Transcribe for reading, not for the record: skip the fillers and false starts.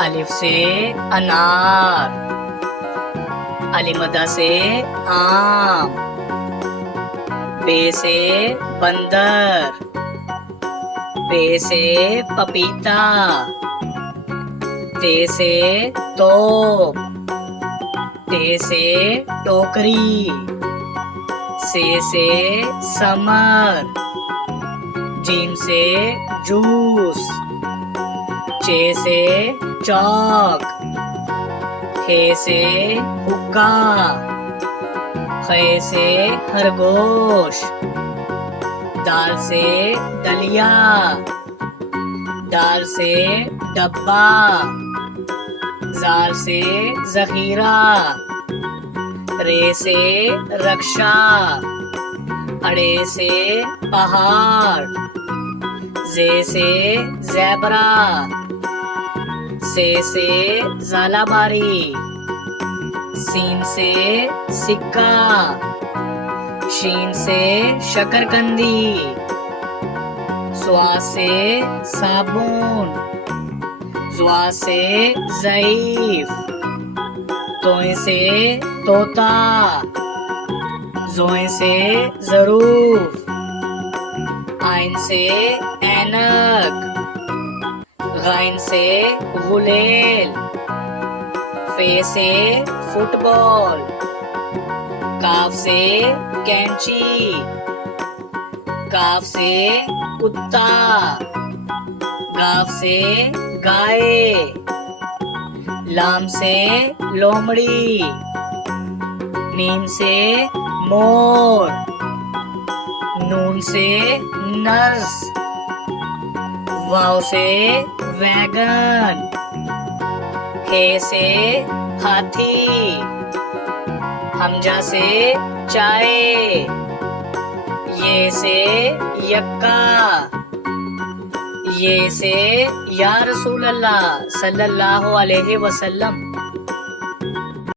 अलिफ से अनार, अलिमदा से आम, बे से बंदर, पे से पपीता, ते से तोप, टे से टोकरी, से समर, जीम से जूस, चे से चौक, खे से हुक्का, खे से खरगोश, दाल से दलिया, दाल से डब्बा, जार से जखीरा, रे से रक्षा, अड़े से पहाड़, जे से ज़ेबरा, से ज़ालाबारी, सीन से सिक्का, शीन से शकरकंदी, स्वा से साबुन, ज़्वा से ज़ईफ, तोय से तोता, ज़ोय से ज़रूफ, आइन से ऐनक, गाइन से गुलेल, फे से फुटबॉल, काफ से कैंची, काफ से कुत्ता, गाफ से गाय, लाम से लोमड़ी, मीम से मोर, नून से नर्स, वाव से वैगन, हे से हाथी, हमजा से चाय, ये से यक्का, ये से या रसूल अल्लाह सल्लल्लाहु अलैहि वसल्लम।